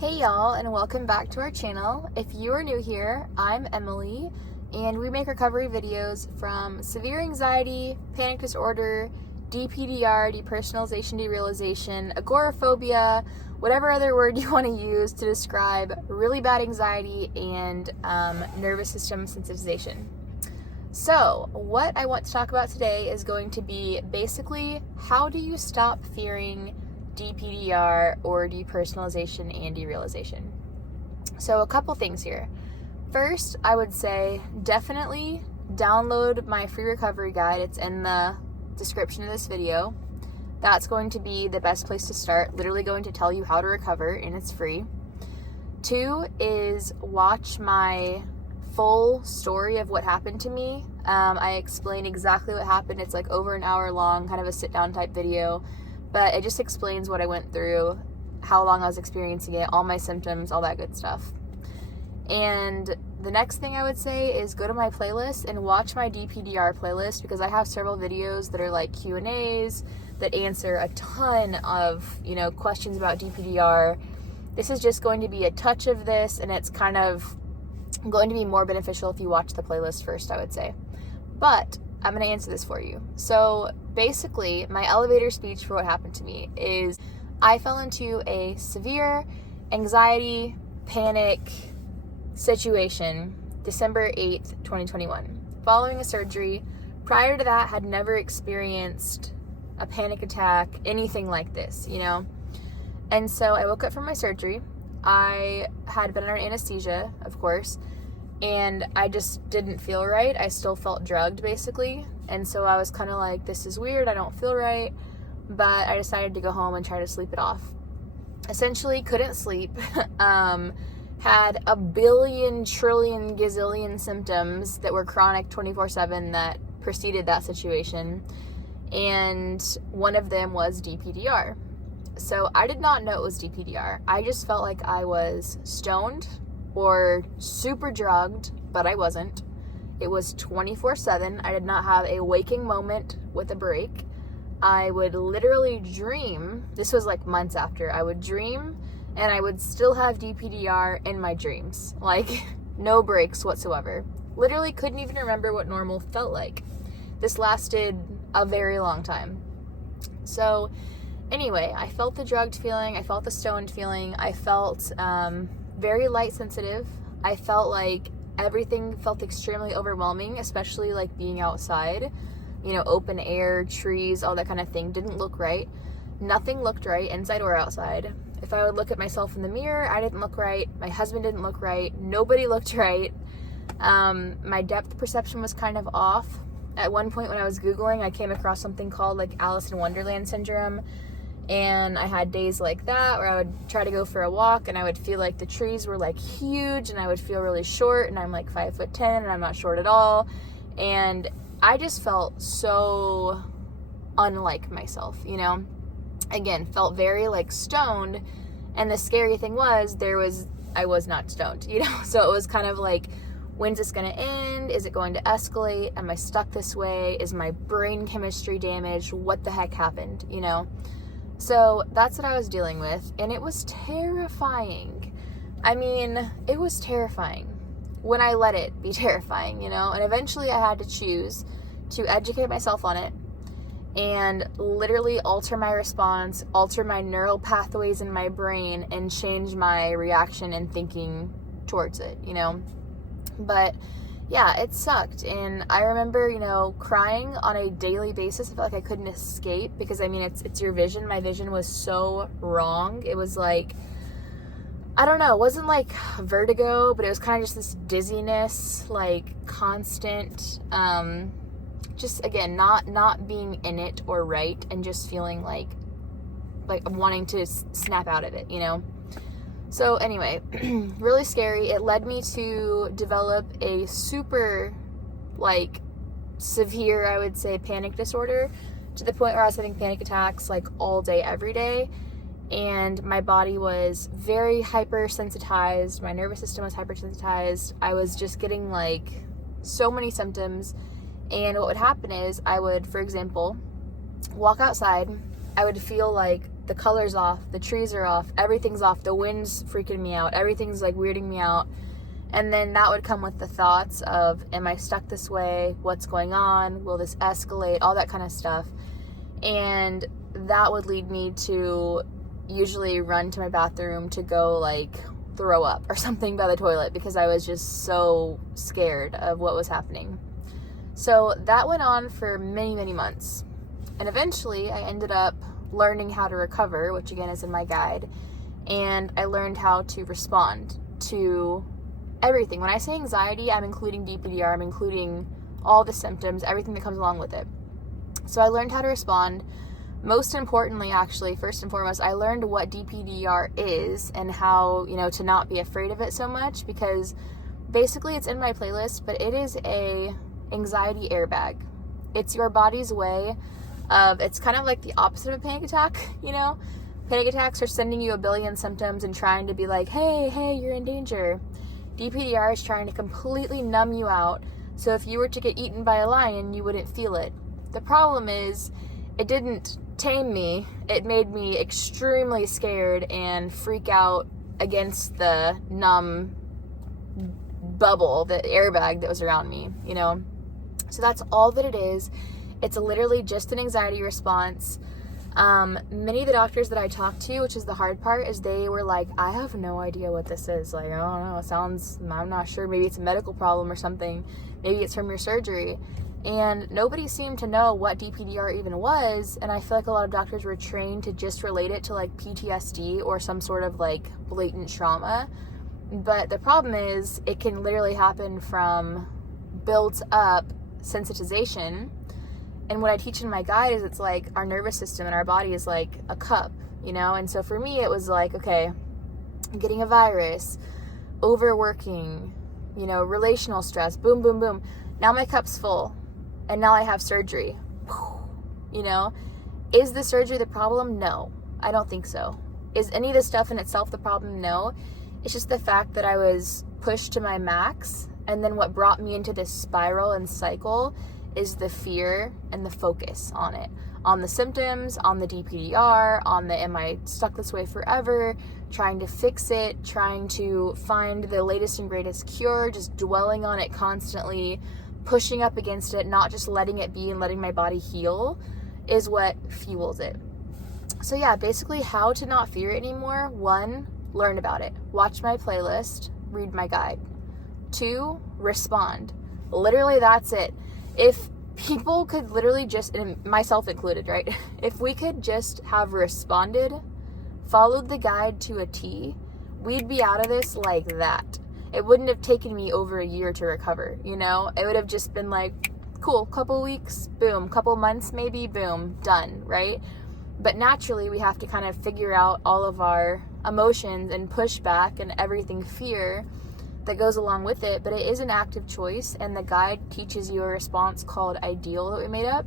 Hey y'all, and welcome back to our channel. If you are new here, I'm Emily, and we make recovery videos from severe anxiety, panic disorder, DPDR, depersonalization, derealization, agoraphobia, whatever other word you want to use to describe really bad anxiety and nervous system sensitization. So, what I want to talk about today is going to be basically how do you stop fearing DPDR or depersonalization and derealization. So a couple things here. First, I would say definitely download my free recovery guide. It's in the description of this video. That's going to be the best place to start, literally going to tell you how to recover, and it's free. 2 is watch my full story of what happened to me. I explain exactly what happened. It's like over an hour long, kind of a sit down type video. But it just explains what I went through, how long I was experiencing it, all my symptoms, all that good stuff. And the next thing I would say is go to my playlist and watch my DPDR playlist, because I have several videos that are like Q&As that answer a ton of, questions about DPDR. This is just going to be a touch of this, and it's kind of going to be more beneficial if you watch the playlist first, I would say. But I'm going to answer this for you. So basically, my elevator speech for what happened to me is I fell into a severe anxiety, panic situation December 8th, 2021, following a surgery. Prior to that, had never experienced a panic attack, anything like this, And so I woke up from my surgery. I had been under anesthesia, of course, and I just didn't feel right. I still felt drugged, basically. And so I was kind of like, this is weird, I don't feel right. But I decided to go home and try to sleep it off. Essentially, couldn't sleep. Had a billion, trillion, gazillion symptoms that were chronic 24/7 that preceded that situation. And one of them was DPDR. So I did not know it was DPDR. I just felt like I was stoned or super drugged, but I wasn't. It was 24/7. I did not have a waking moment with a break. I would literally dream. This was like months after. I would dream and I would still have DPDR in my dreams. Like no breaks whatsoever. Literally couldn't even remember what normal felt like. This lasted a very long time. So anyway, I felt the drugged feeling. I felt the stoned feeling. I felt very light sensitive. I felt like everything felt extremely overwhelming, especially like being outside, open air, trees, all that kind of thing didn't look right. Nothing looked right, inside or outside. If I would look at myself in the mirror, I didn't look right. My husband didn't look right. Nobody looked right. My depth perception was kind of off. At one point when I was Googling, I came across something called like Alice in Wonderland syndrome. And I had days like that where I would try to go for a walk and I would feel like the trees were like huge and I would feel really short, and I'm like 5'10" and I'm not short at all. And I just felt so unlike myself, Again, felt very like stoned. And the scary thing was I was not stoned, So it was kind of like, when's this going to end? Is it going to escalate? Am I stuck this way? Is my brain chemistry damaged? What the heck happened, So that's what I was dealing with, and it was terrifying. I mean, it was terrifying when I let it be terrifying, And eventually I had to choose to educate myself on it and literally alter my response, alter my neural pathways in my brain, and change my reaction and thinking towards it, But yeah, it sucked. And I remember, crying on a daily basis. I felt like I couldn't escape because, it's your vision. My vision was so wrong. It was like, I don't know, it wasn't like vertigo, but it was kind of just this dizziness, like constant, just again, not being in it or right, and just feeling like wanting to snap out of it, So anyway, really scary. It led me to develop a super, severe, I would say, panic disorder, to the point where I was having panic attacks, all day, every day. And my body was very hypersensitized. My nervous system was hypersensitized. I was just getting, so many symptoms. And what would happen is I would, for example, walk outside. I would feel, the color's off, the trees are off, everything's off, the wind's freaking me out, everything's like weirding me out. And then that would come with the thoughts of, am I stuck this way? What's going on? Will this escalate? All that kind of stuff. And that would lead me to usually run to my bathroom to go like throw up or something by the toilet, because I was just so scared of what was happening. So that went on for many, many months. And eventually I ended up learning how to recover, which again is in my guide. And I learned how to respond to everything. When I say anxiety, I'm including DPDR, I'm including all the symptoms, everything that comes along with it. So I learned how to respond. Most importantly, actually, first and foremost, I learned what DPDR is and how, to not be afraid of it so much, because basically it's in my playlist, but it is a anxiety airbag. It's your body's way of, it's kind of like the opposite of a panic attack, Panic attacks are sending you a billion symptoms and trying to be like, hey, you're in danger. DPDR is trying to completely numb you out, so if you were to get eaten by a lion, you wouldn't feel it. The problem is, it didn't tame me. It made me extremely scared and freak out against the numb bubble, the airbag that was around me, So that's all that it is. It's literally just an anxiety response. Many of the doctors that I talked to, which is the hard part, is they were like, I have no idea what this is. Like, I don't know. I'm not sure. Maybe it's a medical problem or something. Maybe it's from your surgery. And nobody seemed to know what DPDR even was. And I feel like a lot of doctors were trained to just relate it to like PTSD or some sort of like blatant trauma. But the problem is, it can literally happen from built up sensitization. And what I teach in my guide is, it's like our nervous system and our body is like a cup, And so for me, it was like, okay, getting a virus, overworking, relational stress, boom, boom, boom. Now my cup's full, and now I have surgery. Is the surgery the problem? No, I don't think so. Is any of this stuff in itself the problem? No. It's just the fact that I was pushed to my max, and then what brought me into this spiral and cycle is the fear and the focus on it, on the symptoms, on the DPDR, on the am I stuck this way forever, trying to fix it, trying to find the latest and greatest cure, just dwelling on it constantly, pushing up against it, not just letting it be and letting my body heal, is what fuels it. So yeah, basically how to not fear it anymore. 1, learn about it. Watch my playlist, read my guide. 2, respond. Literally, that's it. If people could literally just, and myself included, right? If we could just have responded, followed the guide to a T, we'd be out of this like that. It wouldn't have taken me over a year to recover, It would have just been like, cool, couple weeks, boom, couple months maybe, boom, done, right? But naturally, we have to kind of figure out all of our emotions and pushback and everything, fear that goes along with it. But it is an active choice, and the guide teaches you a response called ideal that we made up.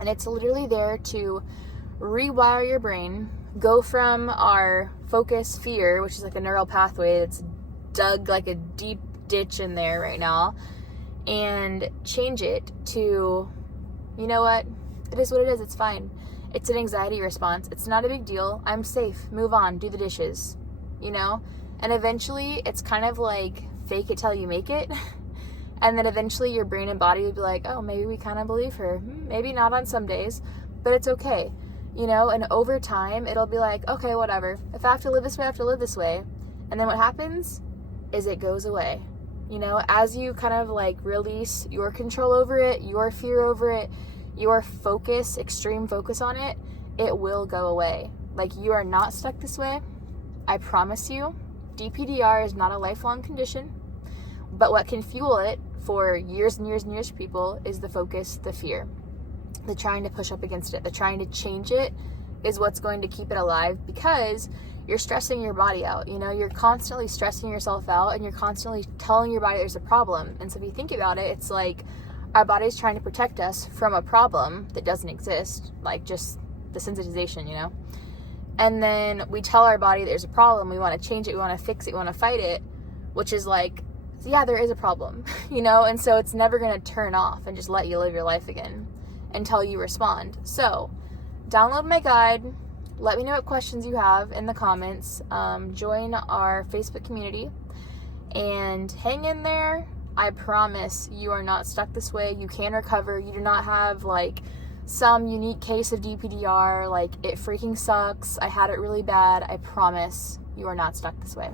And it's literally there to rewire your brain, go from our focus fear, which is like a neural pathway that's dug like a deep ditch in there right now, and change it to, you know what, it is what it is, it's fine. It's an anxiety response. It's not a big deal. I'm safe. Move on. Do the dishes. And eventually, it's kind of like fake it till you make it. And then eventually your brain and body would be like, oh, maybe we kind of believe her. Maybe not on some days, but it's okay. And over time, it'll be like, okay, whatever. If I have to live this way, I have to live this way. And then what happens is it goes away. As you kind of like release your control over it, your fear over it, your focus, extreme focus on it, it will go away. Like, you are not stuck this way. I promise you. DPDR is not a lifelong condition, but what can fuel it for years and years and years for people is the focus, the fear, the trying to push up against it, the trying to change it is what's going to keep it alive, because you're stressing your body out. You're constantly stressing yourself out, and you're constantly telling your body there's a problem. And so if you think about it, it's like our body's trying to protect us from a problem that doesn't exist, like just the sensitization, And then we tell our body there's a problem, we want to change it, we want to fix it, we want to fight it, which is like, yeah, there is a problem, And so it's never going to turn off and just let you live your life again until you respond. So download my guide, let me know what questions you have in the comments. Join our Facebook community and hang in there. I promise you are not stuck this way. You can recover. You do not have like some unique case of DPDR. Like, it freaking sucks. I had it really bad. I promise you are not stuck this way.